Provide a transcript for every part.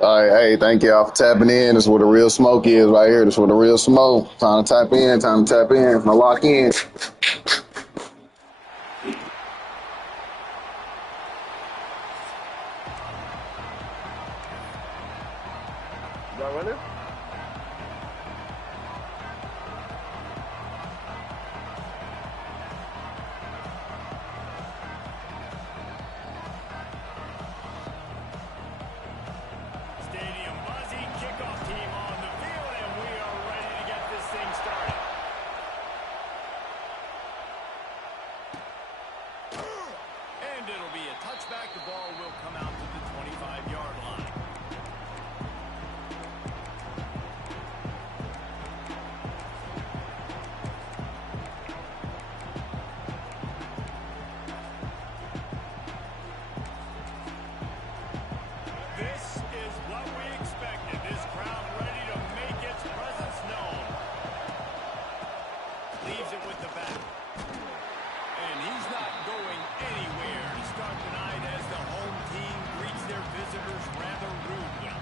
All right, hey, thank y'all for tapping in. This is where the real smoke is right here. This is where the real smoke. Time to tap in. Time to tap in. Now lock in. Y'all winning? Stadium buzzing, kickoff team on the field, and we are ready to get this thing started. And it'll be a touchback. The ball will come out to the 25-yard line. This is what we expected. This crowd ready to make its presence known. Leaves it with the back. And he's not going anywhere to start the night as the home team greets their visitors rather rudely.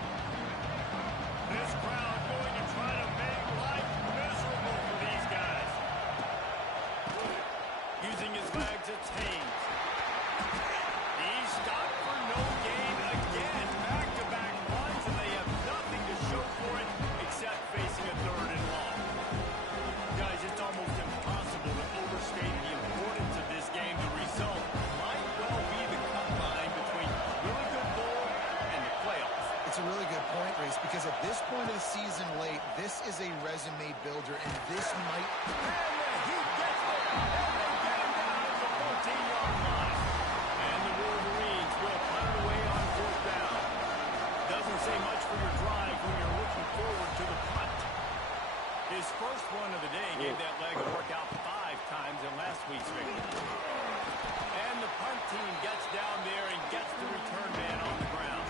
This crowd going to try to make life miserable for these guys. Using his legs, it's Haynes. He's stopped for no gain again. Back-to-back runs, and they have nothing to show for it except facing a third and long. Guys, it's almost impossible to overstate the importance of this game. The result might well be the cut line between really good bowl and the playoffs. It's a really good point, Reese, because at this point of the season late, this is a resume builder, and this might... And he gets there, and they get him down to the 14-yard line. And the Wolverines will punt it away on fourth down. Doesn't say much for your drive when you're looking forward to the punt. His first one of the day gave that leg a workout 5 times in last week's victory. And the punt team gets down there and gets the return man on the ground.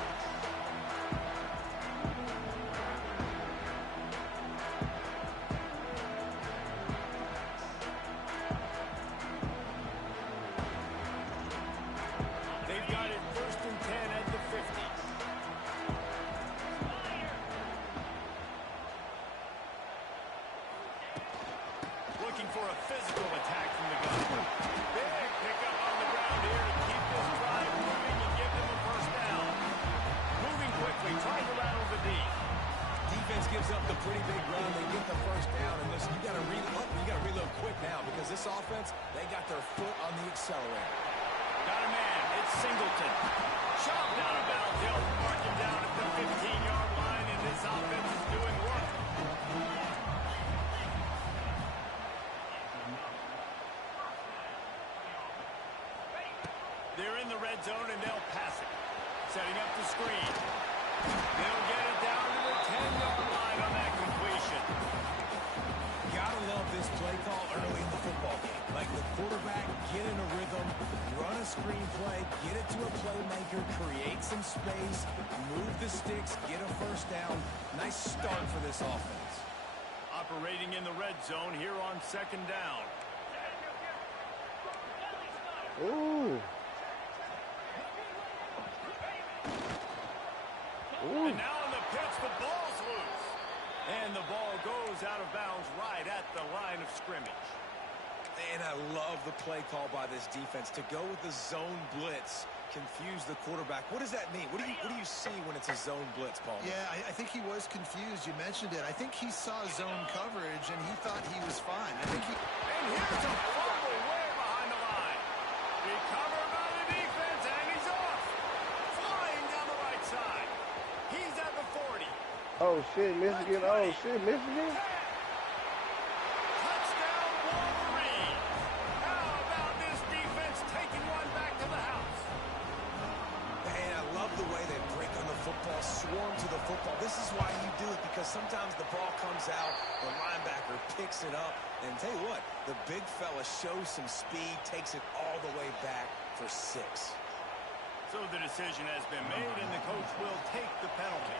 They've got it 1st and 10 at the 50. Looking for a physical attack from the gun. Big pickup on the ground here to keep this drive moving and give them a first down. Moving quickly, trying to rattle the D. Defense gives up the pretty big run. They get the first down. And listen, you got to reload quick now because this offense, they got their foot on the accelerator. Got a man. It's Singleton. Shoved out of bounds. They'll mark him down at the 15-yard line, and this offense is doing work. They're in the red zone, and they'll pass it. Setting up the screen. They'll get it down to the 10-yard line on that completion. Gotta love this play call early in the football game. Like the quarterback, get in a rhythm, run a screen play, get it to a playmaker, create some space, move the sticks, get a first down. Nice start for this offense. Operating in the red zone here on 2nd down. Ooh. And now in the pitch, the ball's loose. And the ball goes out of bounds right at the line of scrimmage. And I love the play call by this defense to go with the zone blitz, confuse the quarterback. What does that mean? What do you see when it's a zone blitz, Paul? Yeah, I think he was confused. You mentioned it. I think he saw zone coverage, and he thought he was fine. I think he... And here's a fumble way behind the line. Recovered by the defense, and he's off. Flying down the right side. He's at the 40. Oh, shit, Michigan. Oh, shit, Michigan. Touchdown, Wolverines. How about this defense taking one back to the house? Man, I love the way they break on the football, swarm to the football. This is why you do it, because sometimes the ball comes out, the linebacker picks it up, and tell you what, the big fella shows some speed, takes it all all the way back for 6. So the decision has been made, and the coach will take the penalty.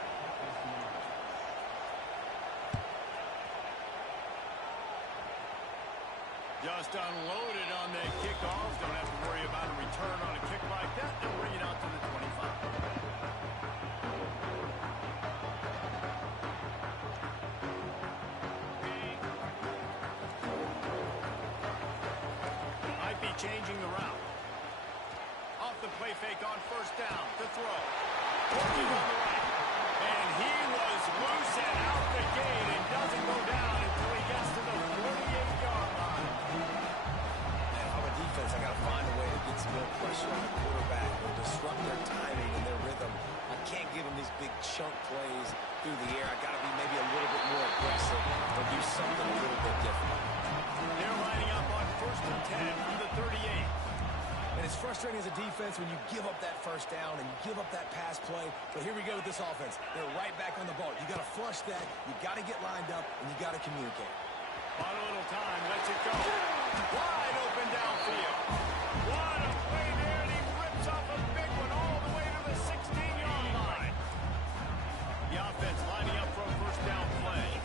Just unloaded on that kickoff. Don't have to worry about a return on a kick like that. They'll bring it out to the 25. Might be changing the route. Off the play fake on first down. To throw. Working on the right. And he was loose and out the gate and doesn't go down until he gets to the 48-yard line. Defense, I got to find a way to get some more pressure on the quarterback or disrupt their timing and their rhythm. I can't give them these big chunk plays through the air. I got to be maybe a little bit more aggressive or do something a little bit different. They're lining up on 1st and 10 from the 38. And it's frustrating as a defense when you give up that first down and you give up that pass play. But here we go with this offense. They're right back on the ball. You got to flush that. You got to get lined up and you got to communicate. On a little time, lets it go. Wide open downfield. What a play there, and he rips off a big one all the way to the 16-yard line. The offense lining up for a first down play.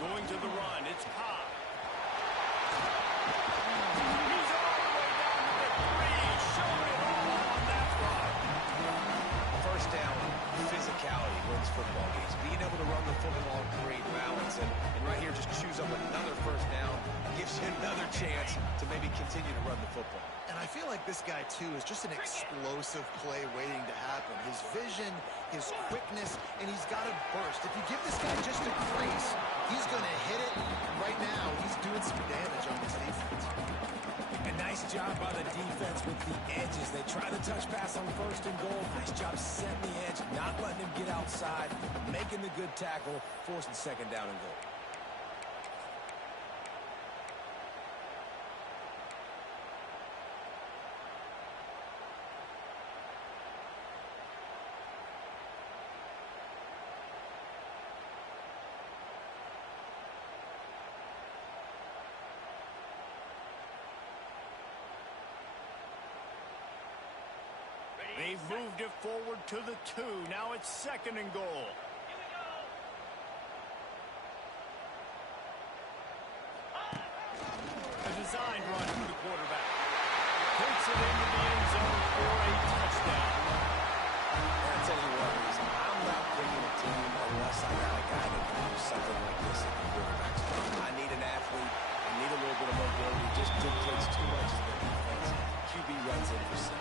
Going to the run, it's Cobb. He's all the way down to the 3. Showed it all on that run. First down, physicality wins football games. Being able to run the football and create balance. And right here, just choose up another first down. Gives you another chance to maybe continue to run the football. And I feel like this guy, too, is just an explosive play waiting to happen. His vision, his quickness, and he's got a burst. If you give this guy just a crease, he's going to hit it. Right now, he's doing some damage on this defense. A nice job by the defense with the edges. They try the touch pass on 1st and goal. Nice job setting the edge, not letting him get outside, making the good tackle, forcing 2nd down and goal. They've moved it forward to the 2. Now it's 2nd and goal. A designed run to the quarterback. Takes it into the end zone for a touchdown. I'll tell you what, I'm not bringing a team unless I got a guy that can do something like this at the quarterback spot. I need an athlete. I need a little bit of mobility. Just dictates too much of the defense. QB runs in for 6.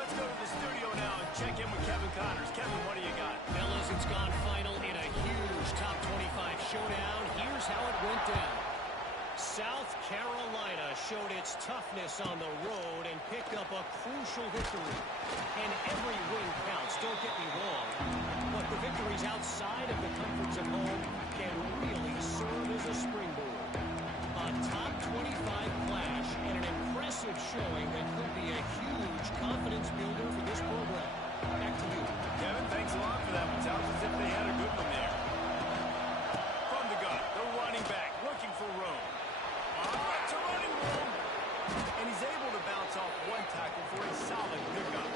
Let's go to the studio now and check in with Kevin Connors. Kevin, what do you got? Fellas, it's gone final in a huge top 25 showdown. Here's how it went down. South Carolina showed its toughness on the road and picked up a crucial victory. And every win counts, don't get me wrong. But the victories outside of the comforts of home can really serve as a springboard. A top 25 clash and an impressive showing that could be a huge confidence builder for this program. Back to you. Kevin, thanks a lot for that one. Sounds as if they had a good one there. From the gun, the running back looking for room. It's a running room. And he's able to bounce off one tackle for a solid pickup.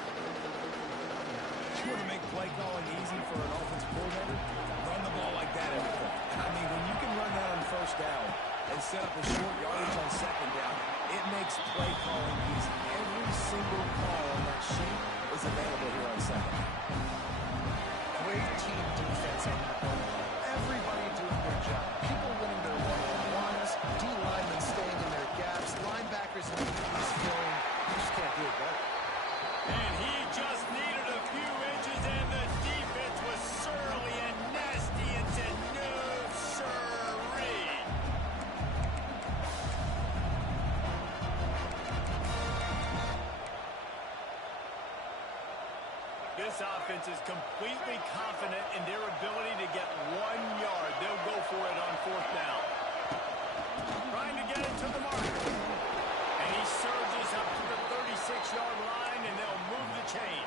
You want to make play calling easy for an offensive coordinator? Run the ball like that every time. I mean, when you can run that on 1st down and set up a short yardage on 2nd down, it makes play calling easy. Every single call on that sheet is available here on 2nd. Great team defense on that one. Everybody doing their job. People winning their one-on-ones, D-linemen staying in their gaps, linebackers in the defense filling. You just can't do it better. And he just needed a few inches, and the defense was surly and nasty and said, no, sirree. This offense is completely confident in their ability to get 1 yard. They'll go for it on 4th down. Trying to get it to the mark. And he surges up to the 36-yard line, and they'll move the chain.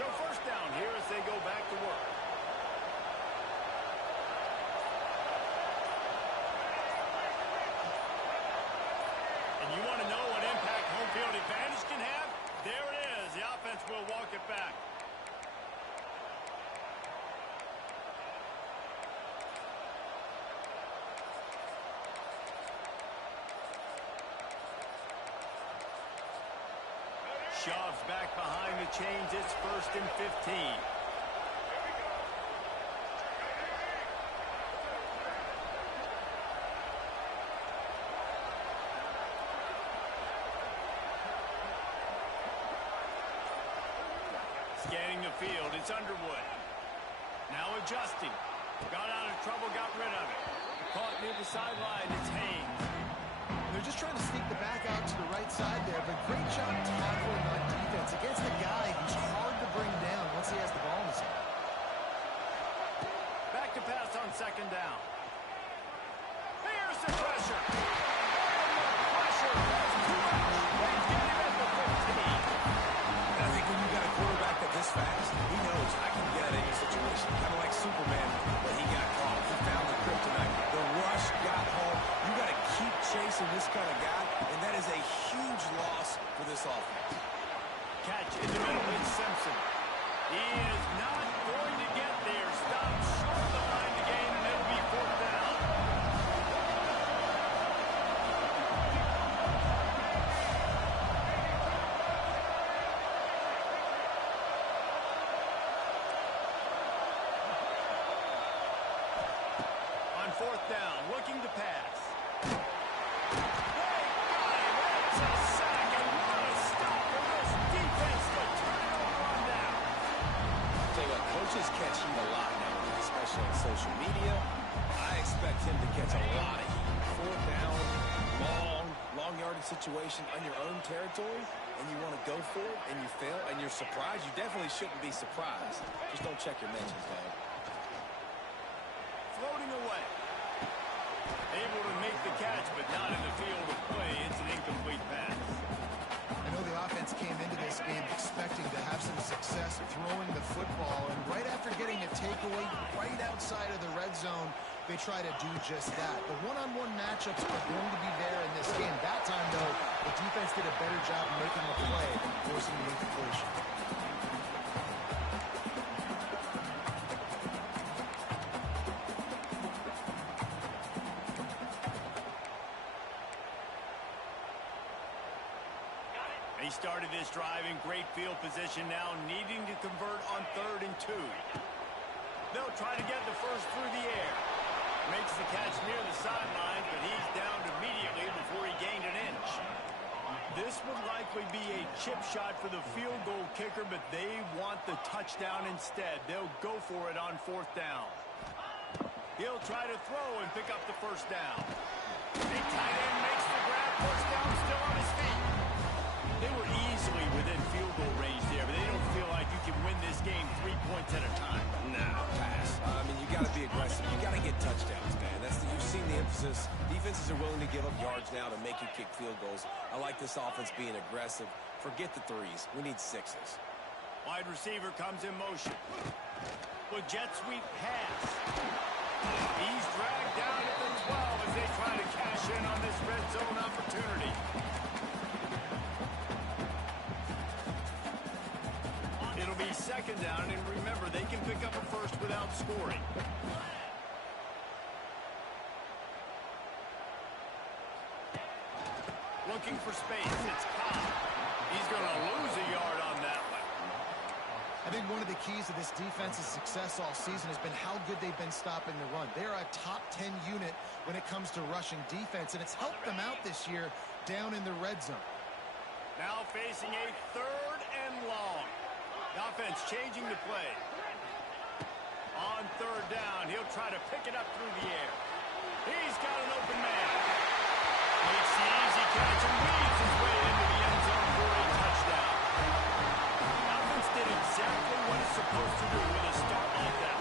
So first down here as they go back to work. And you want to know what impact home field advantage can have? There it is. The offense will walk it back. Shoves back behind the chains. It's 1st and 15. Scanning the field, it's Underwood. Now adjusting. Got out of trouble, got rid of it. Caught near the sideline, it's Haynes. They're just trying to sneak the back out to the right side there, but great job tackling on defense against a guy who's hard to bring down once he has the ball in his hand. Back to pass on 2nd down. Here's the pressure. Pressure was too much. They get him at the 15. And I think when you got a quarterback that this fast, he knows I can get out of any situation. Kind of like Superman, but he got caught. He found the kryptonite. The rush got home. You got to keep chasing this kind of guy, and that is a huge loss for this offense. Catch in the middle, it's Simpson. He is not going to get there. Stopped short of the line to gain, and it'll be 4th down. On 4th down, looking to pass. Coaches catch heat a lot now, especially on social media. I expect him to catch a lot of heat. 4th down, long yardage situation on your own territory, and you want to go for it, and you fail, and you're surprised. You definitely shouldn't be surprised. Just don't check your mentions, dog. Floating away. Able to make the catch, but not in the field of play. It's an incomplete pass. I know the offense came into this game expecting to have some success throwing the football, and right after getting a takeaway right outside of the red zone, they try to do just that. The one-on-one matchups are going to be there in this game. That time, though, the defense did a better job making a play, forcing the incompletion. They started this drive in great field position, now needing to convert on 3rd and 2. They'll try to get the first through the air. Makes the catch near the sideline, but he's downed immediately before he gained an inch. This would likely be a chip shot for the field goal kicker, but they want the touchdown instead. They'll go for it on 4th down. He'll try to throw and pick up the 1st down. Big tight end makes the grab, 1st down, still on his feet. They were easily within field goal range there, but they don't feel like you can win this game 3 points at a time. Nah, pass. I mean, you got to be aggressive. You got to get touchdowns, man. You've seen the emphasis. Defenses are willing to give up yards now to make you kick field goals. I like this offense being aggressive. Forget the 3s. We need 6s. Wide receiver comes in motion. With jet sweep pass. He's dragged down at the 12 as they try to cash in on this red zone opportunity. It'll be 2nd down, and remember, they can pick up a first without scoring. Looking for space, it's Cobb. He's going to lose a yard on that one. I think one of the keys to this defense's success all season has been how good they've been stopping the run. They're a top 10 unit when it comes to rushing defense, and it's helped them out this year down in the red zone. Now facing a 3rd and long. The offense changing the play. On 3rd down, he'll try to pick it up through the air. He's got an open man. Makes the easy catch and weaves his way into the end zone for a touchdown. The offense did exactly what it's supposed to do with a start like that.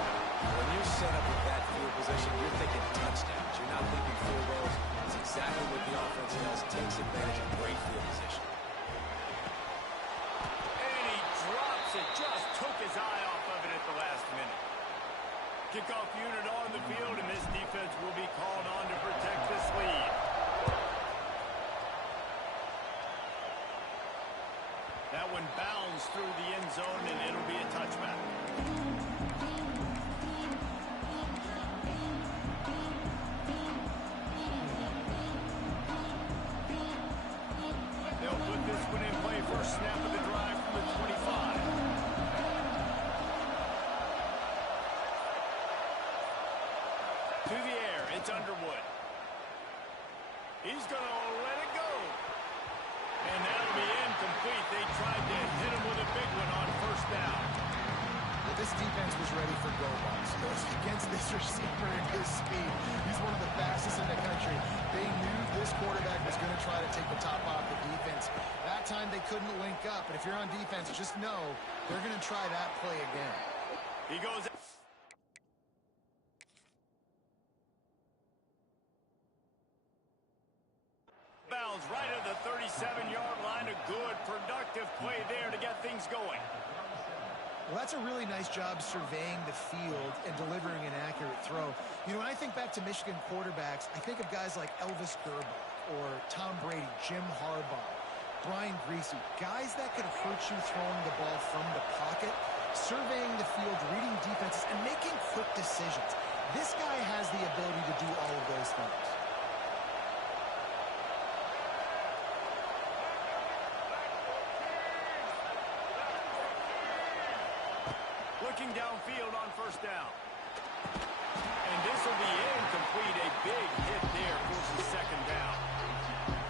When you're set up with that field position, you're thinking touchdowns. You're not thinking field goals. That's exactly what the offense does. Takes advantage of great field position. And he drops it. Just took his eye off of it at the last minute. Kickoff unit on the field, and this defense will be called on to protect this lead. That one bounds through the end zone, and it'll be a touchback. They'll put this one in play. First snap of the drive from the 25. To the air, it's Underwood. He's going to let it go. And that'll be incomplete. They tried to hit him with a big one on first down. Well, this defense was ready for go balls. Against this receiver and his speed, he's one of the fastest in the country. They knew this quarterback was going to try to take the top off the defense. That time they couldn't link up. But if you're on defense, just know they're going to try that play again. He goes. Bounds right at the 37-yard line. A good, productive play there to get things going. Well, that's a really nice job surveying the field and delivering an accurate throw. You know, when I think back to Michigan quarterbacks, I think of guys like Elvis Gerbach or Tom Brady, Jim Harbaugh, Brian Griese, guys that could hurt you throwing the ball from the pocket, surveying the field, reading defenses, and making quick decisions. This guy has the ability to do all of those things. Looking downfield on first down. And this will be incomplete. A big hit there forces second down.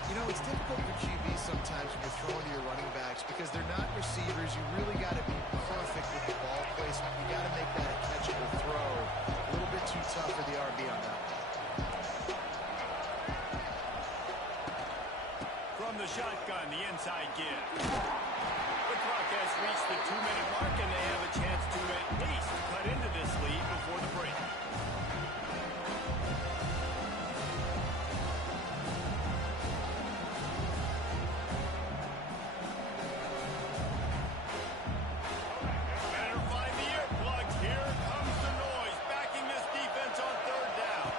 You know, it's difficult for QBs sometimes when you're throwing to your running backs because they're not receivers. You really got to be perfect with the ball placement. You got to make that a catchable throw. A little bit too tough for the RB on that one. From the shotgun, the inside give. The clock has reached the 2-minute mark, and they have a chance to at least cut into this lead before the break. Better find the earplugs. Here comes the noise, backing this defense on third down.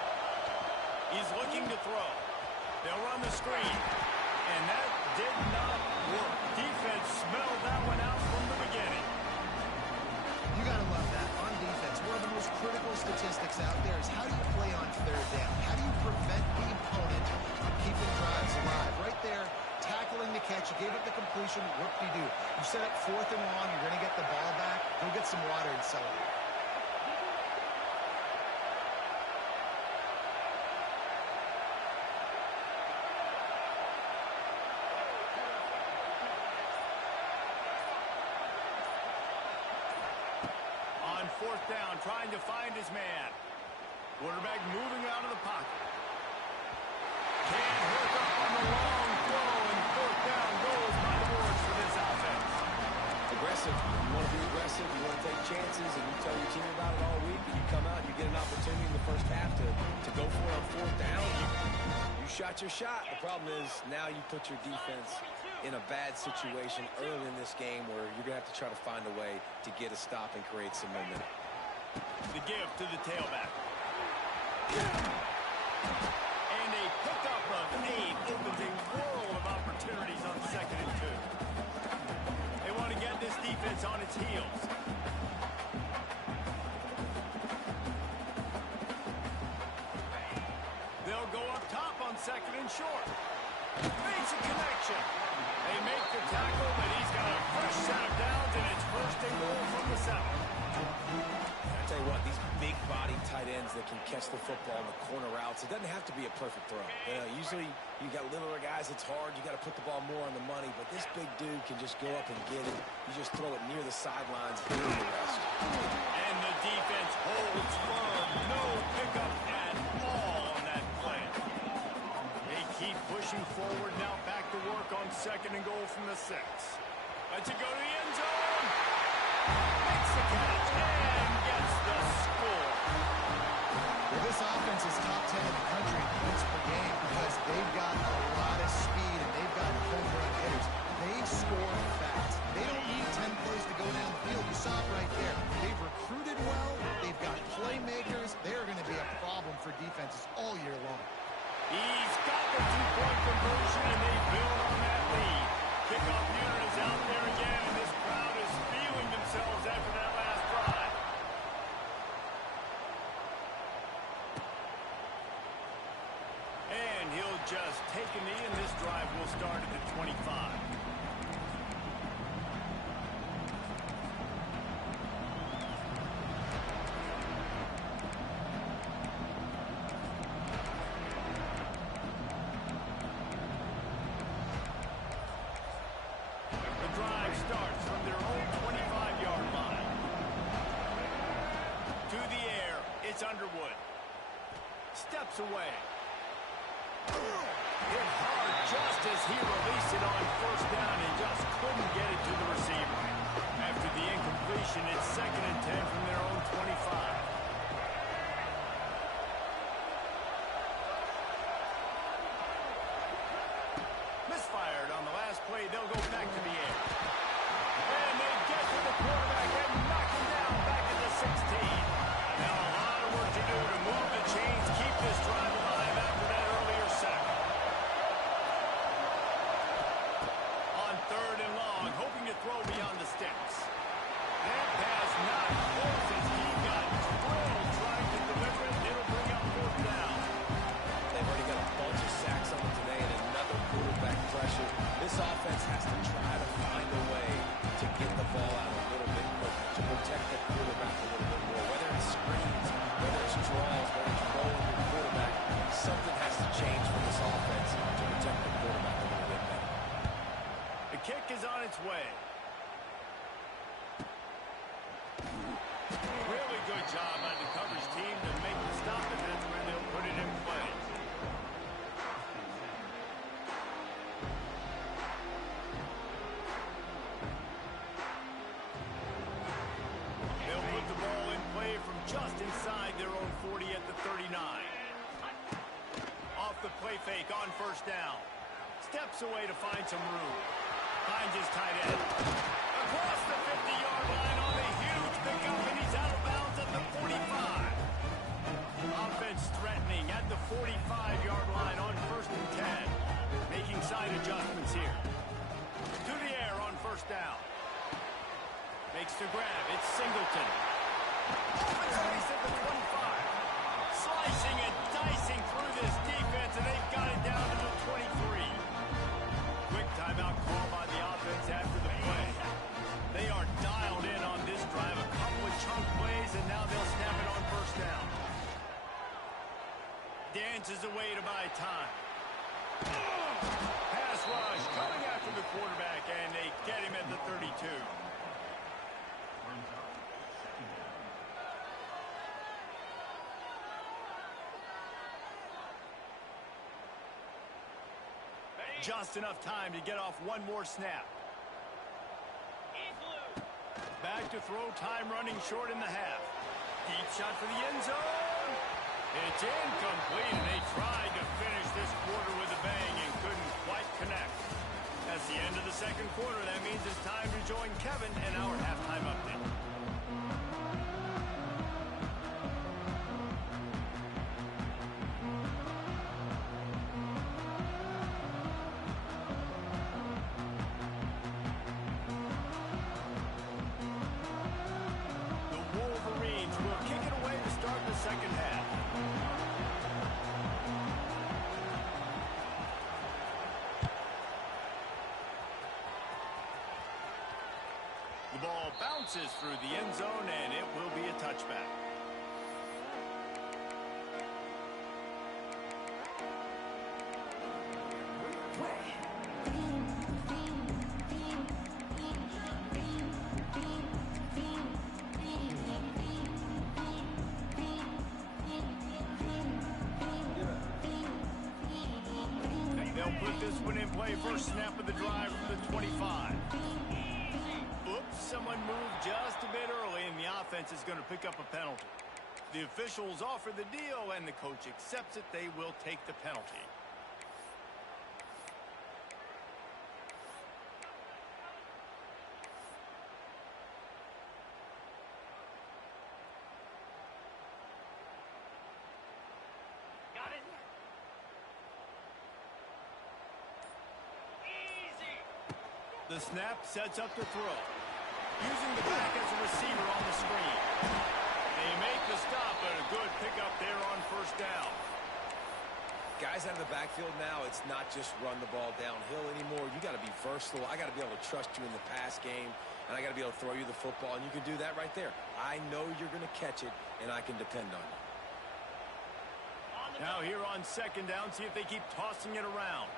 He's looking to throw. They'll run the screen, and that did not work. Defense smelled that one out from the beginning. You got to love that. On defense, one of the most critical statistics out there is how do you play on third down? How do you prevent the opponent from keeping drives alive? Right there, tackling the catch. You gave up the completion. Whoop-de-doo. You set up fourth and long. You're going to get the ball back. Go get some water and celebrate. Fourth down, trying to find his man. Quarterback moving out of the pocket. Can't hook up on the long throw, and fourth down goes by the boards for this offense. Aggressive. You want to be aggressive. You want to take chances, and you tell your team about it all week, and you come out and you get an opportunity in the first half to go for it on fourth down. You shot your shot. The problem is now you put your defense in a bad situation early in this game where you're going to have to try to find a way to get a stop and create some momentum. The give to the tailback. And a pickup of 8 opens a world of opportunities on 2nd and 2. They want to get this defense on its heels. They'll go up top on 2nd and short. Makes a connection. They make the tackle, but he's got a fresh set of downs, and it's first and goal from the 7. I tell you what, these big-bodied tight ends that can catch the football in the corner routes, it doesn't have to be a perfect throw. You know, usually you got littler guys, it's hard. You got to put the ball more on the money, but this big dude can just go up and get it. You just throw it near the sidelines, and do the rest. And the defense holds firm. No pickup at all on that play. They keep pushing forward now, back to work on 2nd and goal from the 6. Lets it go to the end zone. Makes the catch and gets the score. Well, this offense is top 10 in the country in points per game because they've got a lot of speed and they've got home run hitters. They score fast. They don't need 10 plays to go down the field. You saw it right there. They've recruited well. They've got playmakers. They're going to be a problem for defenses all year long. He's got the two-point conversion, and they build on that lead. Kickoff unit is out there again, and this crowd is feeling themselves after that last drive. And he'll just take a knee, and this drive will start at the 25. Starts from their own 25-yard line. To the air, it's Underwood. Steps away. Hit hard just as he released it on first down and just couldn't get it to the receiver. After the incompletion, it's 2nd and 10 from their own 25. Misfired on the last play. They'll go back to the air. And they get to the quarterback and knock him down back at the 16. Now a lot of work to do to move the chains, keep this drive alive after that earlier sack. On 3rd and long, hoping to throw beyond the sticks. That pass not close as he got drilled trying to deliver it. It'll bring up 4th down. They've already got a bunch of sacks on them today and another quarterback pressure. This offense has to try to find a way to get the ball out a little bit quicker, to protect the quarterback a little bit more. Whether it's screens, whether it's draws, whether it's rolling your quarterback, something has to change for this offense to protect the quarterback a little bit better. The kick is on its way. Really good job by the coverage team to make the stop, and that's where they'll put it in play. They'll put the ball in play from just inside their own 40 at the 39. Off the play fake on first down. Steps away to find some room. Finds his tight end. Across the 50-yard line on a huge pickup, and he's out of bounds at the 45. Offense threatening at the 45-yard line on 1st and 10. Making side adjustments here. To the air on first down. Makes the grab. It's Singleton. Open space at the 25. Slicing and dicing through this defense, and they've got it down to the 23. Quick timeout call by the offense after the play. They are dialed in on this drive. A couple of chunk plays, and now they'll snap it on first down. Dances away to buy time. Pass rush coming after the quarterback, and they get him at the 32. Just enough time to get off one more snap. Back to throw, time running short in the half. Deep shot for the end zone. It's incomplete, and they tried to finish this quarter with a bang and couldn't quite connect. That's the end of the 2nd quarter. That means it's time to join Kevin in our halftime update. Second half. The ball bounces through the end zone, and it will be a touchback. Put this one in play. First snap of the drive from the 25. Oops, someone moved just a bit early, and the offense is going to pick up a penalty. The officials offer the deal, and the coach accepts it. They will take the penalty. The snap sets up the throw. Using the back as a receiver on the screen. They make the stop, but a good pickup there on first down. Guys out of the backfield now, it's not just run the ball downhill anymore. You got to be versatile. I got to be able to trust you in the pass game, and I got to be able to throw you the football, and you can do that right there. I know you're going to catch it, and I can depend on you. Now here on second down, see if they keep tossing it around.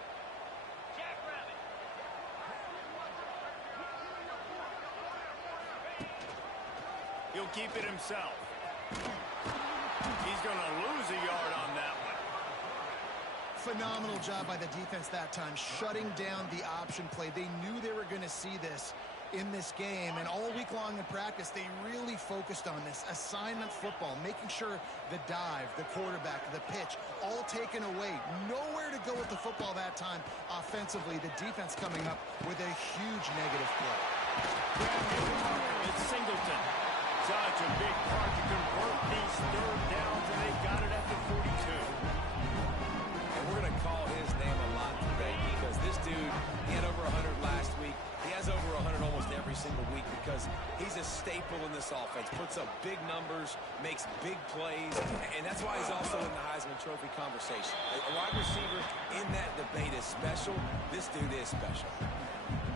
He'll keep it himself. He's going to lose a yard on that one. Phenomenal job by the defense that time, shutting down the option play. They knew they were going to see this in this game, and all week long in practice, they really focused on this assignment football, making sure the dive, the quarterback, the pitch, all taken away. Nowhere to go with the football that time offensively. The defense coming up with a huge negative play. It's Singleton. Such a big part to convert these third downs, and they got it at the 42. We're going to call his name a lot today because this dude, he had over 100 last week. He has over 100 almost every single week because he's a staple in this offense. Puts up big numbers, makes big plays, and that's why he's also in the Heisman Trophy conversation. A wide receiver in that debate is special. This dude is special.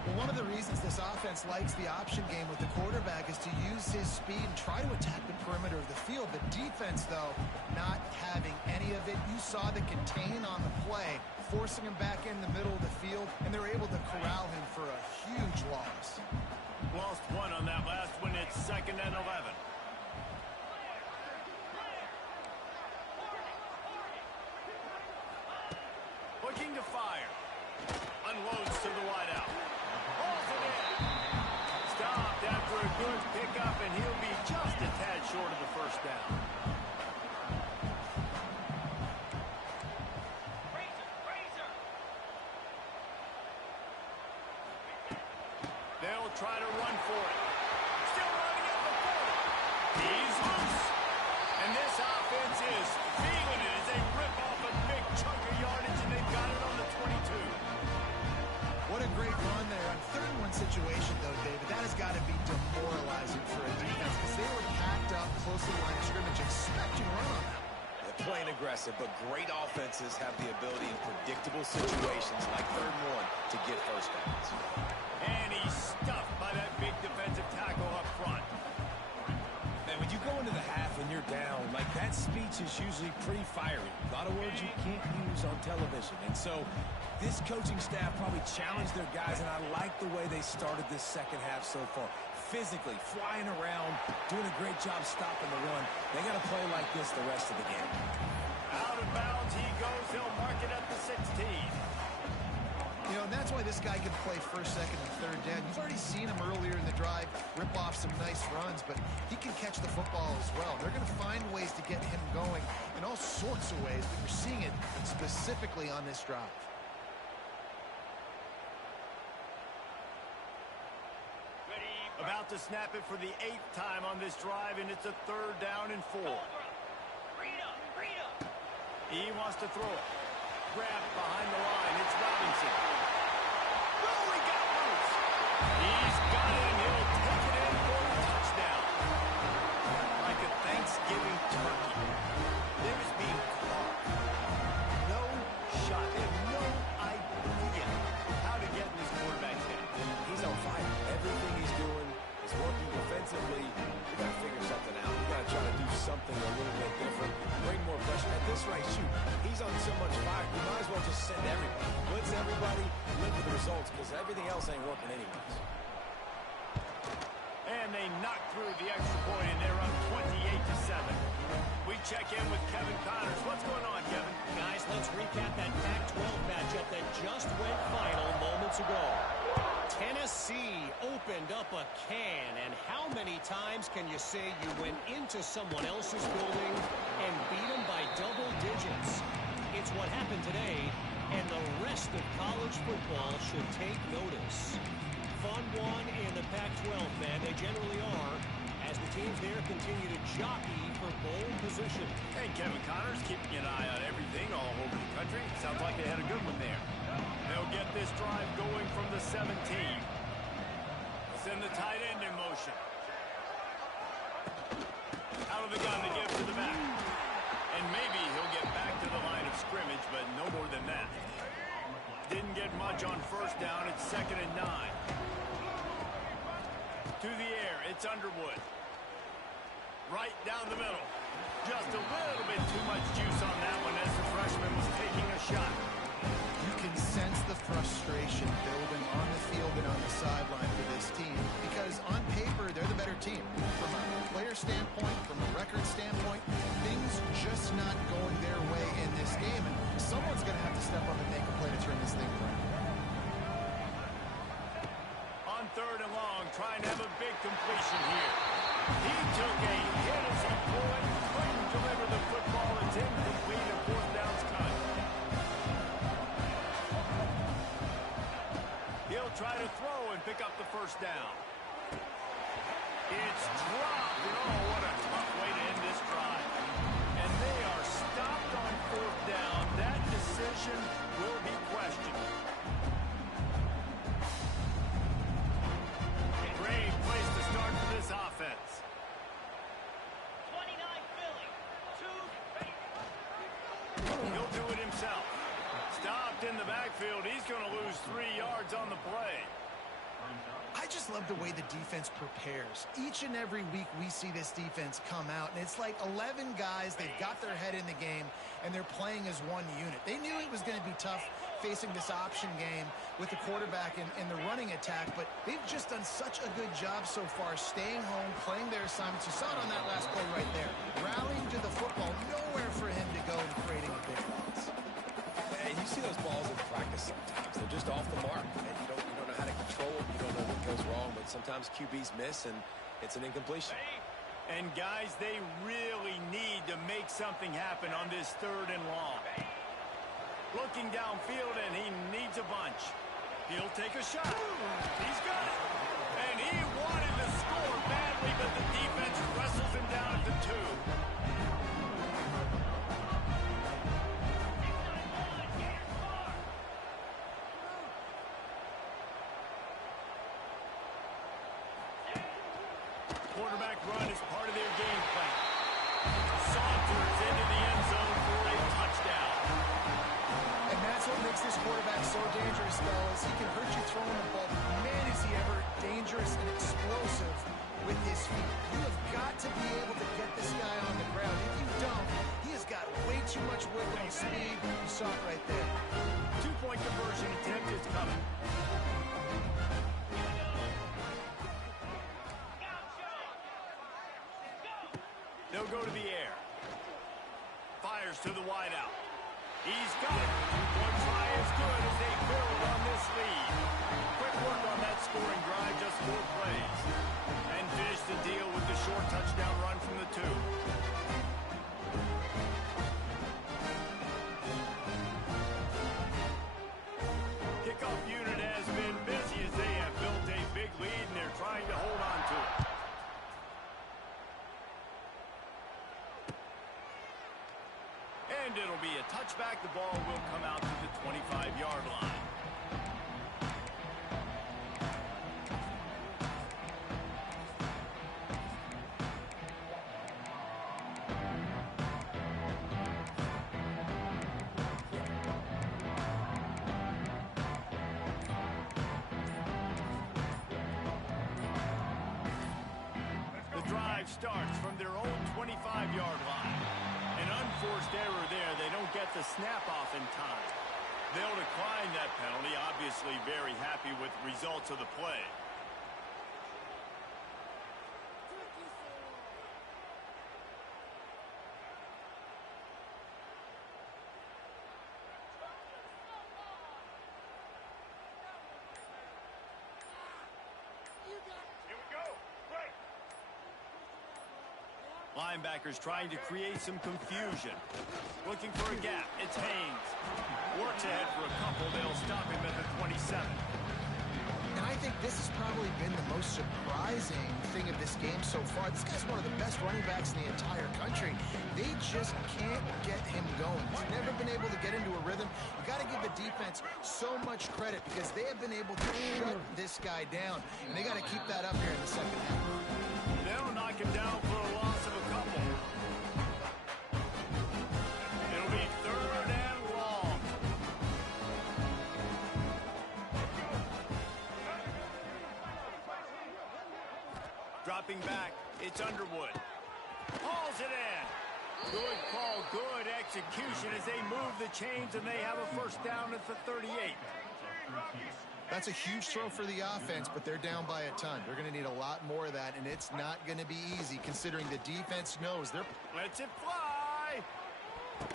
Well, one of the reasons this offense likes the option game with the quarterback is to use his speed and try to attack the perimeter of the field. The defense, though, not having any of it. You saw the contain on the play, forcing him back in the middle of the field, and they were able to corral him for a huge loss. Lost one on that last one. It's 2nd and 11. Looking to fire. Unloads to the wideout. Hauls it in. Stopped after a good pickup, and he'll be just a tad short of the first down. They'll try to run for it. Still running at the 40. He's loose. And this offense is feeling it as they rip off a big chunk of yardage, and they've got it on the 22. What a great run there. On 3rd-and-1 situation, though, David, that has got to be demoralizing for a defense because they were packed up close to the line of scrimmage expecting a run on them. They're playing aggressive, but great offenses have the ability in predictable situations like 3rd and 1 to get first downs. And he's stuffed by that big defensive tackle up front. Man, when you go into the half and you're down, like that speech is usually pretty fiery. A lot of words you can't use on television. And so this coaching staff probably challenged their guys, and I like the way they started this second half so far. Physically, flying around, doing a great job stopping the run. They got to play like this the rest of the game. Out of bounds he goes. He'll mark it at the 16. You know, and that's why this guy can play 1st, 2nd, and 3rd down. You've already seen him earlier in the drive rip off some nice runs, but he can catch the football as well. They're going to find ways to get him going in all sorts of ways, but you're seeing it specifically on this drive. About to snap it for the 8th time on this drive, and it's a 3rd down and 4. He wants to throw it. Grabbed behind the line. It's Robinson. Oh, he got loose. He's got it, and he'll take it in for a touchdown. Like a Thanksgiving turkey. There is being caught. No shot. They have no idea how to get in this quarterback's head. He's on fire. Everything he's doing is working defensively. You got to figure something out. You got to try to do something a little bit different. Bring more pressure. At this rate, shoot, he's on so much fire. You might as well just send everybody. Blitz everybody, look for the results, because everything else ain't working anyways. And they knock through the extra point, and they're up 28-7. We check in with Kevin Connors. What's going on, Kevin? Guys, let's recap that Pac-12 matchup that just went final moments ago. Tennessee opened up a can, and how many times can you say you went into someone else's building and beat them by double digits? It's what happened today, and the rest of college football should take notice. Fun one in the Pac-12, man. They generally are, as the teams there continue to jockey for bowl position. Hey, Kevin Connors, keeping an eye on everything all over the country. Sounds like they had a good one there. They'll get this drive going from the 17. the tight end in motion. Out of the gun to give to the back. And maybe he'll get back to the line of scrimmage, but no more than that. Didn't get much on first down. It's 2nd and 9. To the air, it's Underwood. Right down the middle. Just a little bit too much juice on that one as the freshman was taking a shot. You can sense the frustration building on the field and on the sideline for this team because on paper, they're the better team. From a player standpoint, from a record standpoint, things just not going their way in this game. And someone's going to have to step up and make a play to turn this thing around. On 3rd and long, trying to have a big completion here. He took a hit as he threw it, couldn't deliver the football. It's incomplete and 4th down's cut. He'll try to throw and pick up the 1st down. It's dropped, and oh, what a tough way to end this drive. And they are stopped on 4th down. That decision will be questioned. Great place to start for this offense. 29 Philly. 2. He'll do it himself. Stopped in the backfield. He's going to lose 3 yards on the play. I just love the way the defense prepares. Each and every week we see this defense come out, and it's like 11 guys, they've got their head in the game, and they're playing as one unit. They knew it was going to be tough facing this option game with the quarterback in the running attack, but they've just done such a good job so far, staying home, playing their assignments. You saw it on that last play right there. Rallying to the football, nowhere for him to go and creating a big loss. And you see those balls in practice sometimes. They're just off the mark, and you don't know how to control them. You don't know what goes wrong, but sometimes QBs miss, and it's an incompletion. And, guys, they really need to make something happen on this 3rd and long. Looking downfield, and he needs a bunch. He'll take a shot. He's got it. And he wanted to score badly, but the defense wrestles him down at the 2. Quarterback run is part of their game plan. Saunters into the end zone for a touchdown. And that's what makes this quarterback so dangerous, fellas. He can hurt you throwing the ball. Man, is he ever dangerous and explosive with his feet. You have got to be able to get this guy on the ground. If you don't, he has got way too much wiggle and speed. You saw it right there. 2-point conversion attempt is coming. They'll go to the air. Fires to the wideout. He's got it. 2-point try is good as they build on this lead. Quick work on that scoring drive, just 4 plays. And finish the deal with the short touchdown run from the 2. Kickoff unit has been busy as they have built a big lead and they're trying to hold on to it. And it'll be a touchback. The ball will come out to the 25-yard line. The drive starts from their own 25-yard line. An unforced error there. They don't get the snap off in time. They'll decline that penalty. Obviously very happy with the results of the play. Linebackers trying to create some confusion. Looking for a gap. It's Haynes. Works ahead for a couple. They'll stop him at the 27. And I think this has probably been the most surprising thing of this game so far. This guy's one of the best running backs in the entire country. They just can't get him going. He's never been able to get into a rhythm. You got to give the defense so much credit because they have been able to shut this guy down, and they got to keep that up here in the second half. They'll knock him down for a loss of a couple. It'll be 3rd and long. Dropping back, it's Underwood. Hauls it in. Good call, good execution as they move the chains, and they have a first down at the 38. That's a huge throw for the offense, but they're down by a ton. They're going to need a lot more of that, and it's not going to be easy considering the defense knows they're... Lets it fly.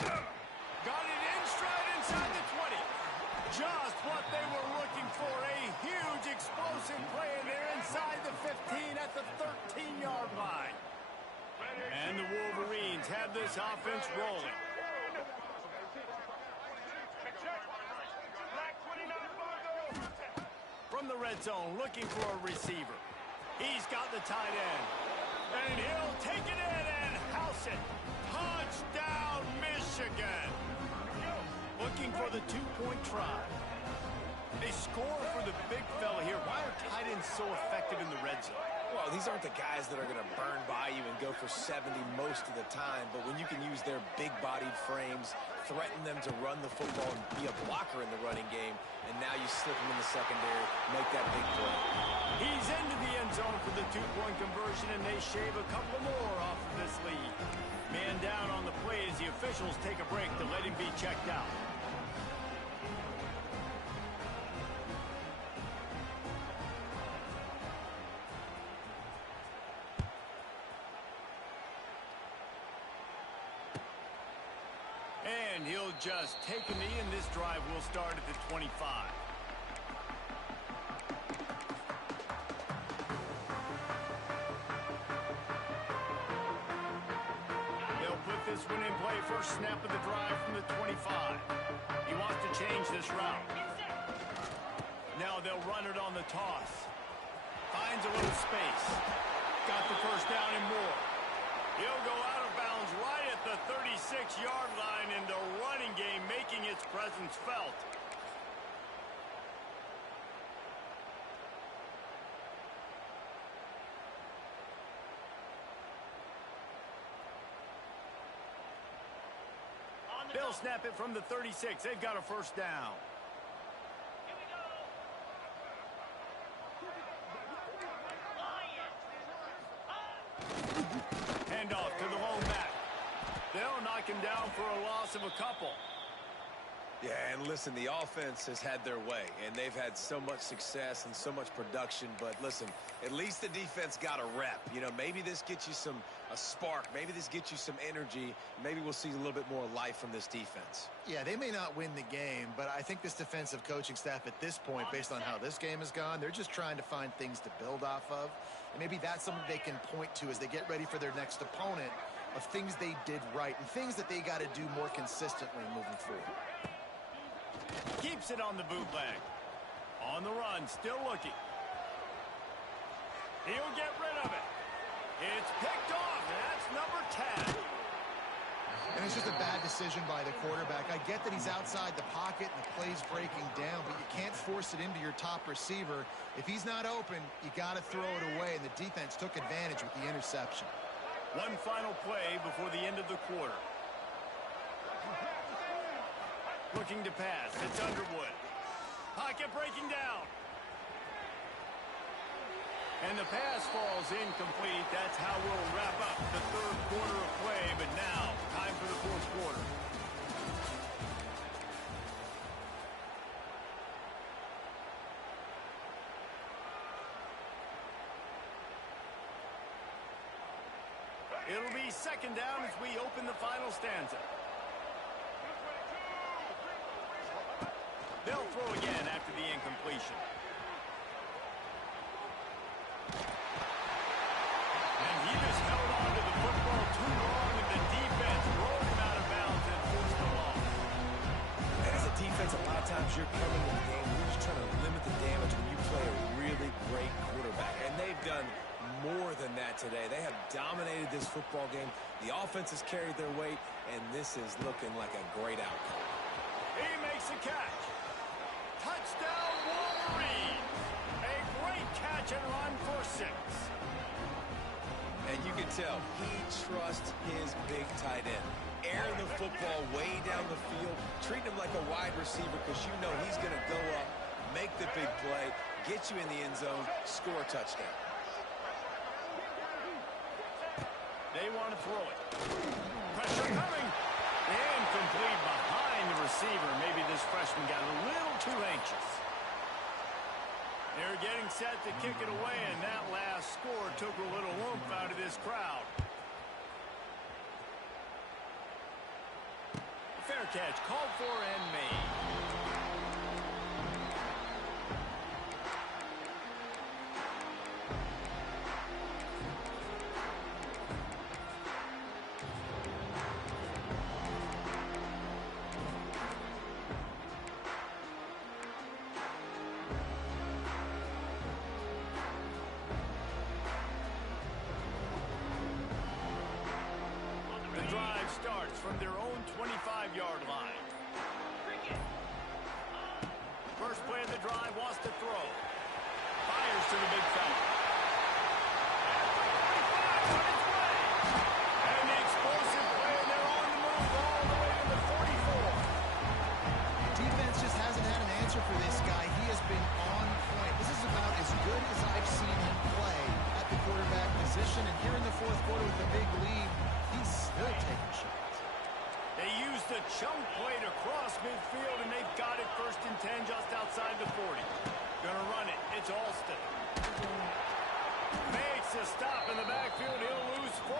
Got it in stride inside the 20. Just what they were looking for. A huge explosive play, and they're inside the 15 at the 13-yard line. And the Wolverines have this offense rolling. From the red zone, looking for a receiver. He's got the tight end. And he'll take it in and house it. Touchdown, Michigan. Looking for the 2-point try. They score for the big fella here. Why are tight ends so effective in the red zone? Well, these aren't the guys that are going to burn by you and go for 70 most of the time, but when you can use their big-bodied frames, threaten them to run the football and be a blocker in the running game, and now you slip them in the secondary, make that big play. He's into the end zone for the 2-point conversion, and they shave a couple more off of this lead. Man down on the play as the officials take a break to let him be checked out. And he'll just take a knee, and this drive will start at the 25. They'll put this one in play. First snap of the drive from the 25. He wants to change this route. Now they'll run it on the toss. Finds a little space. Got the first down and more. He'll go out of bounds right at the 36-yard line in the running game, making its presence felt. They'll snap it from the 36. They've got a first down. Handoff to the lone back. They'll knock him down for a loss of a couple. Yeah, and listen, the offense has had their way, and they've had so much success and so much production, but listen, at least the defense got a rep. You know, maybe this gets you a spark. Maybe this gets you some energy. Maybe we'll see a little bit more life from this defense. Yeah, they may not win the game, but I think this defensive coaching staff at this point, based on how this game has gone, they're just trying to find things to build off of. And maybe that's something they can point to as they get ready for their next opponent of things they did right and things that they got to do more consistently moving forward. Keeps it on the bootleg. On the run, still looking. He'll get rid of it. It's picked off, and that's number 10. And it's just a bad decision by the quarterback. I get that he's outside the pocket and the play's breaking down, but you can't force it into your top receiver. If he's not open, you got to throw it away, and the defense took advantage with the interception. One final play before the end of the quarter. Looking to pass. It's Underwood. Pocket breaking down. And the pass falls incomplete. That's how we'll wrap up the third quarter of play. But now, time for the fourth quarter. It'll be second down as we open the final stanza. They'll throw again after the incompletion. And he just held on to the football too long, and the defense rolled him out of bounds and forced the loss. And as a defense, a lot of times you're coming in the game, you're just trying to limit the damage when you play a really today. They have dominated this football game. The offense has carried their weight, and this is looking like a great outcome. He makes a catch. Touchdown, Wolverines. A great catch and run for 6. And you can tell he trusts his big tight end. Airing the football way down the field, treating him like a wide receiver because you know he's going to go up, make the big play, get you in the end zone, score a touchdown. They want to throw it. Pressure coming. Incomplete behind the receiver. Maybe this freshman got a little too anxious. They're getting set to kick it away, and that last score took a little oomph out of this crowd. Fair catch called for and made. The drive starts from their own 25-yard line. First play of the drive, wants to throw. Fires to the big fella. On its way. And the explosive play, and they're on the move all the way to the 44. Defense just hasn't had an answer for this guy. He has been on point. This is about as good as I've seen him play at the quarterback position. And here in the fourth quarter with the big lead, he's still taking shots. They use the chunk play to cross midfield, and they've got it 1st and 10 just outside the 40. Gonna run it. It's Alston. Makes a stop in the backfield. He'll lose 4.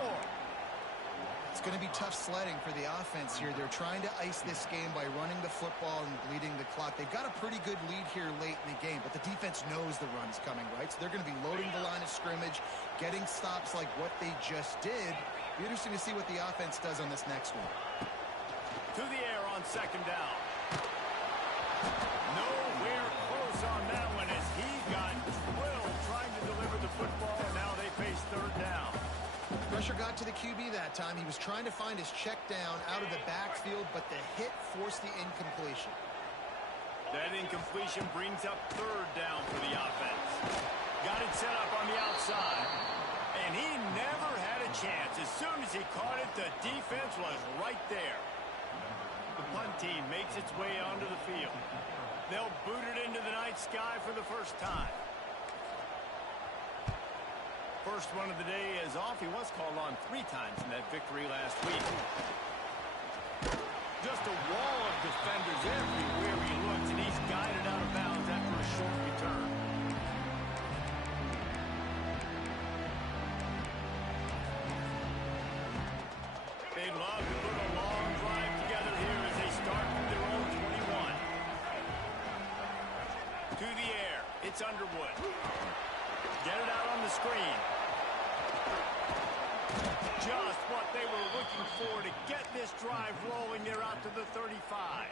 It's going to be tough sledding for the offense here. They're trying to ice this game by running the football and bleeding the clock. They've got a pretty good lead here late in the game, but the defense knows the run's coming, right? So they're going to be loading the line of scrimmage, getting stops like what they just did. Be interesting to see what the offense does on this next one. To the air on 2nd down. Nowhere close on that one as he got drilled trying to deliver the football, and now they face 3rd down. Pressure got to the QB that time. He was trying to find his check down out of the backfield, but the hit forced the incompletion. That incompletion brings up 3rd down for the offense. Got it set up on the outside, and he never had a chance. As soon as he caught it, the defense was right there. The punt team makes its way onto the field. They'll boot it into the night sky for the first time. First one of the day is off. He was called on 3 times in that victory last week. Just a wall of defenders everywhere he looks, and he's guided out of bounds after a short return. They'd love to put a long drive together here as they start from their own 21. To the air, it's Underwood. Get it out on the screen. Just what they were looking for to get this drive rolling. They're out to the 35.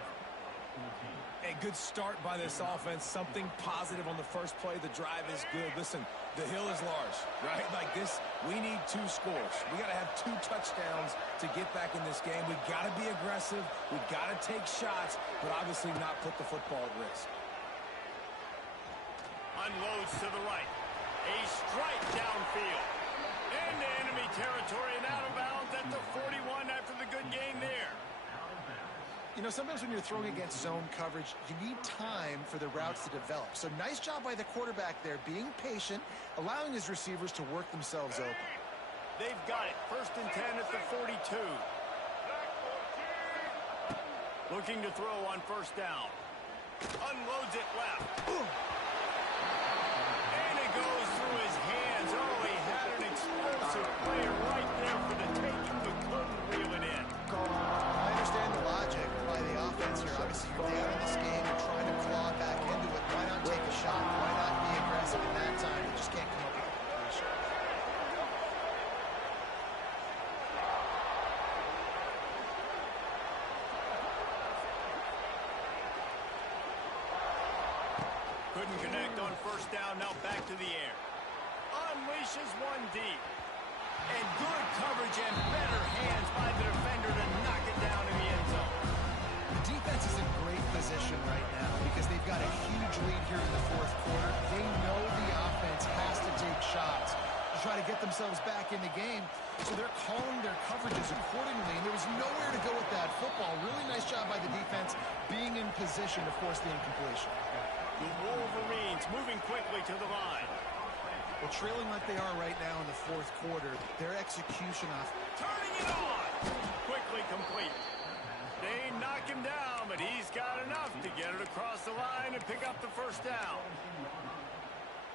A good start by this offense. Something positive on the first play. The drive is good. Listen, the hill is large, right? Like this, we need 2 scores. We got to have 2 touchdowns to get back in this game. We got to be aggressive. We got to take shots, but obviously not put the football at risk. Unloads to the right. A strike downfield. Into enemy territory and out of bounds at the 41 after the good gain there. You know, sometimes when you're throwing against zone coverage, you need time for the routes to develop. So nice job by the quarterback there, being patient, allowing his receivers to work themselves open. They've got it. 1st and 10 at the 42. Looking to throw on 1st down. Unloads it left. And it goes through his hands. Oh, he had an explosive player right there for the taking, but couldn't reel it in. I understand the logic by the offense here. Obviously, you're down in this game. You're trying to claw back into it. Why not take a shot? Why not be aggressive in that time? You just can't come up with a completion. Couldn't connect on 1st down. Now back to the air. Unleashes one deep. position right now because they've got a huge lead here in the fourth quarter. They know the offense has to take shots to try to get themselves back in the game. So they're calling their coverages accordingly, and there was nowhere to go with that football. Really nice job by the defense being in position to force the incompletion. The Wolverines moving quickly to the line. Well, trailing like they are right now in the fourth quarter, their execution off. Turning it on. Quickly complete. They knock him down, but he's got enough to get it across the line and pick up the first down.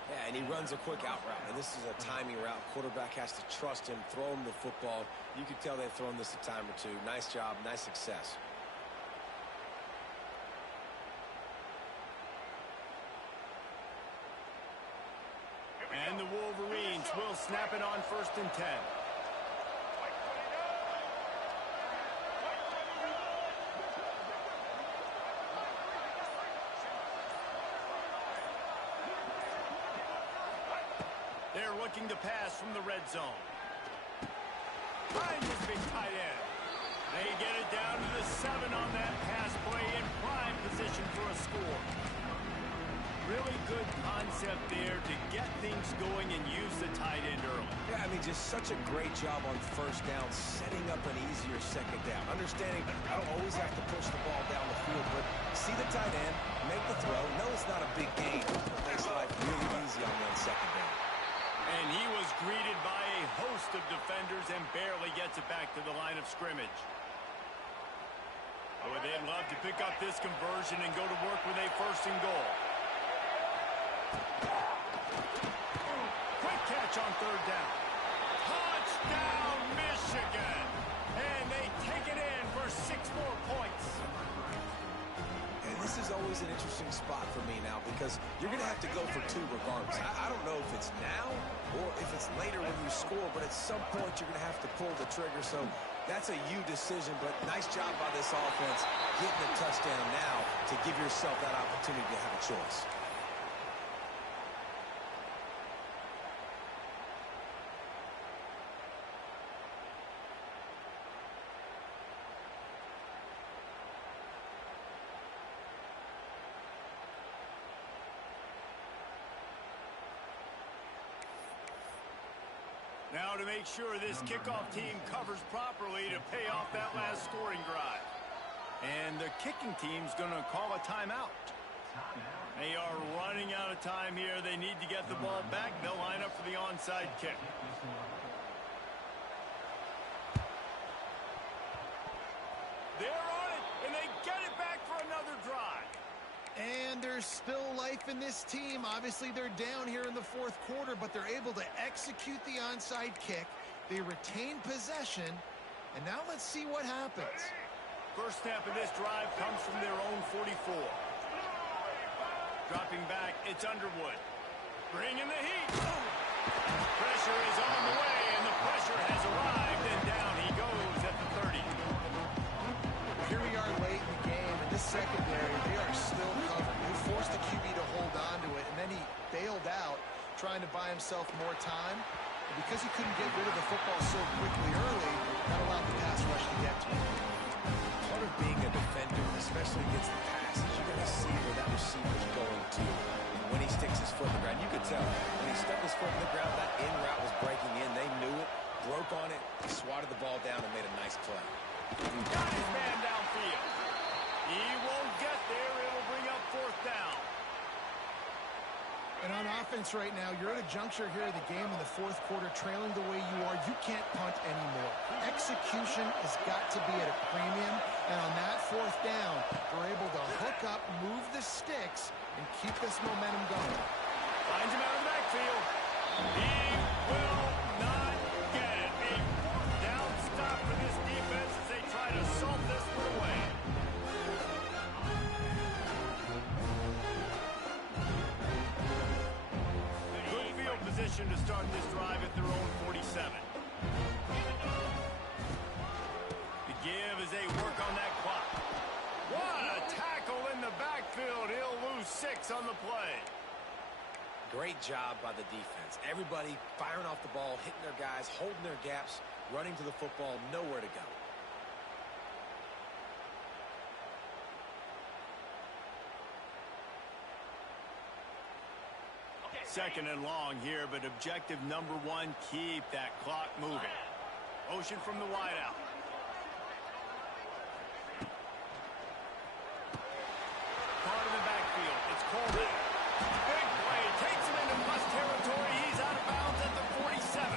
Yeah, and he runs a quick out route, and this is a timing route. Quarterback has to trust him, throw him the football. You can tell they've thrown this a time or two. Nice job, nice success. And the Wolverines will snap it on 1st and 10. They're looking to pass from the red zone. Finds his big tight end. They get it down to the 7 on that pass play in prime position for a score. Really good concept there to get things going and use the tight end early. Yeah, I mean, just such a great job on first down, setting up an easier second down. Understanding I don't always have to push the ball down the field, but see the tight end, make the throw. No, it's not a big gain, but makes life really easy on that second down. And he was greeted by a host of defenders and barely gets it back to the line of scrimmage. Boy, they'd love to pick up this conversion and go to work with a 1st and goal. Quick catch on 3rd down. Touchdown, Michigan! And they take it in for 6 more points. And this is always an interesting spot for me now because you're going to have to go for 2 regardless. I don't know if it's now or if it's later when you score, but at some point you're going to have to pull the trigger. So that's a you decision, but nice job by this offense getting a touchdown now to give yourself that opportunity to have a choice. Now to make sure this kickoff team covers properly to pay off that last scoring drive. And the kicking team's going to call a timeout. They are running out of time here. They need to get the ball back. They'll line up for the onside kick. They're on it, and they get it back for another drive. And there's still life in this team. Obviously, they're down here in the fourth quarter, but they're able to execute the onside kick. They retain possession. And now let's see what happens. First snap of this drive comes from their own 44. Dropping back, it's Underwood. Bringing the heat. Pressure is on the way, and the pressure has arrived, and down he goes at the 30. Here we are late in the game, and this secondary, they are still covered. They forced the QB to hold on to it, and then he bailed out, trying to buy himself more time. And because he couldn't get rid of the football so quickly early, that allowed the pass rush to get to him. Part of being a defender, especially against the pass, is you're going to see where that receiver's going to. When he sticks his foot in the ground, you could tell. When he stuck his foot in the ground, that in route was breaking in. They knew it, broke on it, swatted the ball down, and made a nice play. Got his man downfield. He won't get there. It'll bring up 4th down. And on offense right now, you're at a juncture here of the game in the fourth quarter, trailing the way you are. You can't punt anymore. Execution has got to be at a premium. And on that 4th down, they're able to hook up, move the sticks, and keep this momentum going. Finds him out of the backfield. He will not get it. A 4th down stop for this defense as they try to salt this one away. Good field position to start this drive at their own 47. The give as they work on that clock. What a tackle in the backfield. He'll lose 6 on the play. Great job by the defense. Everybody firing off the ball, hitting their guys, holding their gaps, running to the football, nowhere to go. second and long here, but objective number one, keep that clock moving. Motion from the wideout. Caught in the backfield. It's Coleman. Big play. Takes him into plus territory. He's out of bounds at the 47.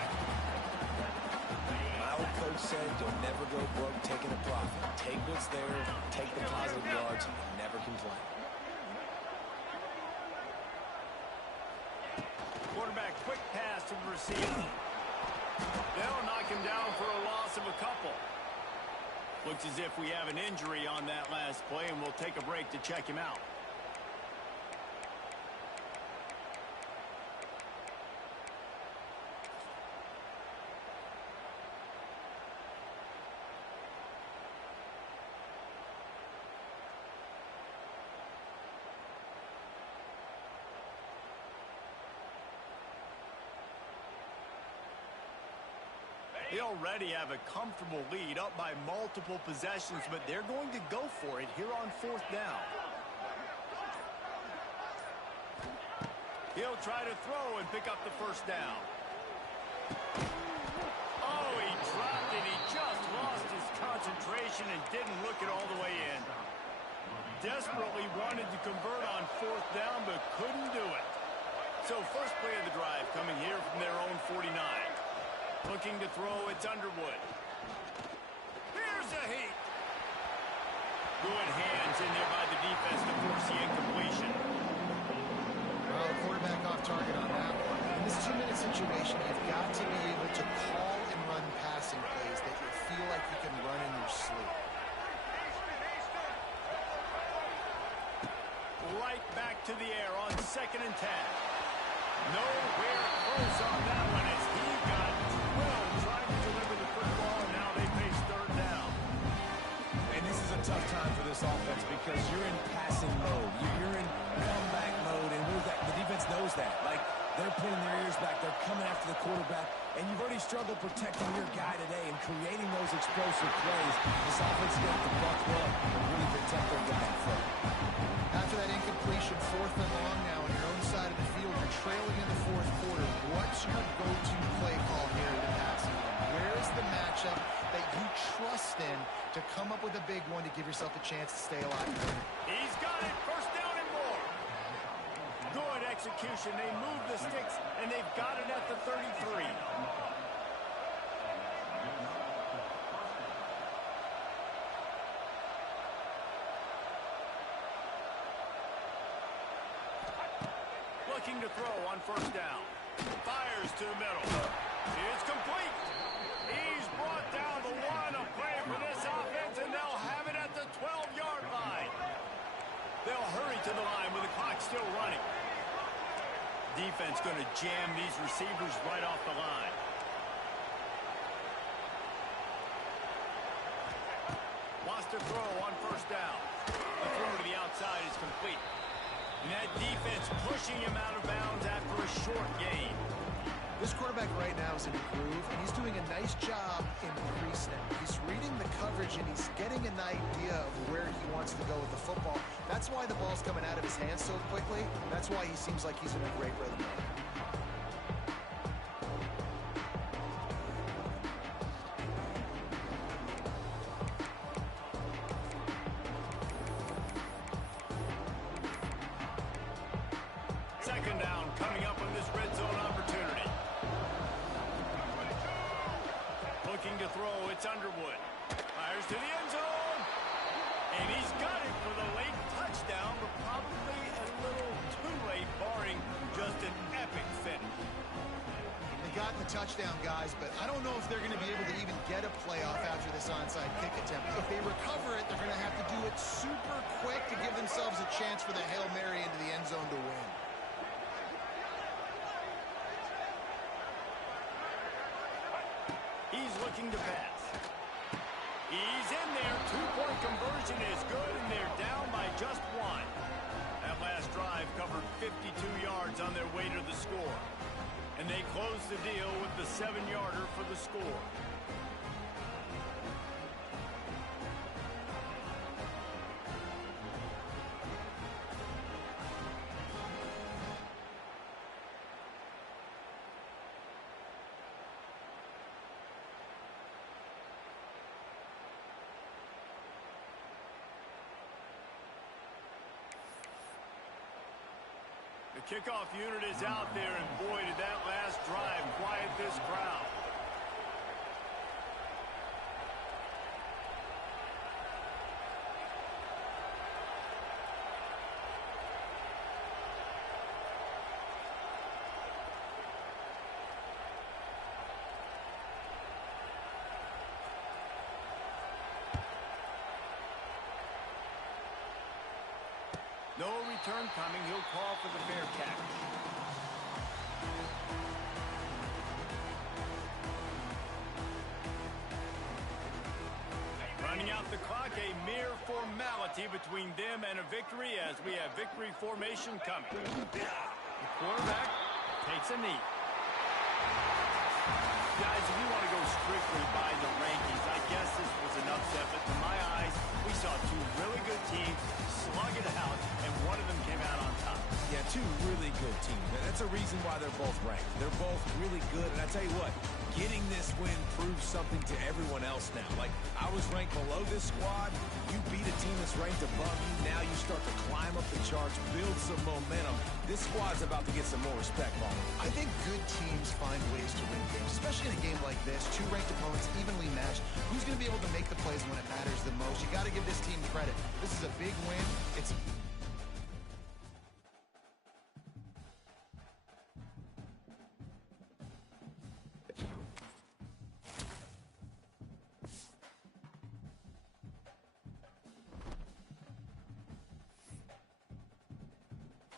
My old coach said you'll never go broke taking a profit. Take what's there, take the positive yards, and never complain. Quarterback quick pass to the receiver. They'll knock him down for a loss of a couple. Looks as if we have an injury on that last play, and we'll take a break to check him out. They already have a comfortable lead, up by multiple possessions, but they're going to go for it here on fourth down. He'll try to throw and pick up the first down. Oh, he dropped it. He just lost his concentration and didn't look it all the way in. Desperately wanted to convert on fourth down, but couldn't do it. So first play of the drive coming here from their own 49. Looking to throw, it's Underwood. Here's a heat. Good hands in there by the defense to force the incompletion. Well, quarterback off target on that one. In this two-minute situation, you've got to be able to call and run passing plays that you feel like you can run in your sleep. Right back to the air on 2nd and 10. Nowhere close on that one as he got drilled trying to deliver the football, and now they face third down. And this is a tough time for this offense because you're in passing mode. You're in comeback mode, and the defense knows that. Like, they're pinning their ears back. They're coming after the quarterback, and you've already struggled protecting your guy today and creating those explosive plays. This offense is going to have to buckle up and really protect their guy in front. After that incompletion, 4th and long now on your own side of the field, you're trailing in the 4th quarter. What's your go-to play call here in the passing game? Where is the matchup that you trust in to come up with a big one to give yourself a chance to stay alive? He's got it. First down and more. Good execution. They move the sticks, and they've got it at the 33. Looking to throw on first down. Fires to the middle. It's complete. He's brought down the one. A play for this offense, and they'll have it at the 12-yard line. They'll hurry to the line with the clock still running. Defense going to jam these receivers right off the line. Wants to throw on first down. The throw to the outside is complete. And that defense pushing him out of bounds after a short gain. This quarterback right now is in a groove, and he's doing a nice job in pre-snap. He's reading the coverage, and he's getting an idea of where he wants to go with the football. That's why the ball's coming out of his hands so quickly. That's why he seems like he's in a great rhythm. Second down coming up on this red zone opportunity. Looking to throw, it's Underwood. Fires to the end zone. And he's got it for the late touchdown, but probably a little too late, barring just an epic finish. They got the touchdown, guys, but I don't know if they're going to be able to even get a playoff after this onside kick attempt. If they recover it, they're going to have to do it super quick to give themselves a chance for the Hail Mary into the end zone to win. He's looking to pass. He's in there. Two-point conversion is good, and they're down by just one. That last drive covered 52 yards on their way to the score. And they close the deal with the 7-yarder for the score. Kickoff unit is out there, and boy, did that last drive quiet this crowd. No return coming. He'll call for the fair catch. Running out the clock, a mere formality between them and a victory as we have victory formation coming. The quarterback takes a knee. Guys, if you want to go strictly by the rankings, I guess this was an upset, but to my eyes, we saw two really good teams slug it out, and one of them came out on top. Yeah, two really good teams. That's a reason why they're both ranked. They're both really good, and I tell you what, getting this win proves something to everyone else now. Like, I was ranked below this squad. You beat a team that's ranked above you. Now you start to climb up the charts, build some momentum. This squad's about to get some more respect, Paul. I think good teams find ways to win games, especially in a game like this. Two ranked opponents evenly matched. Who's going to be able to make the plays when it matters the most? You got to give this team credit. This is a big win. It's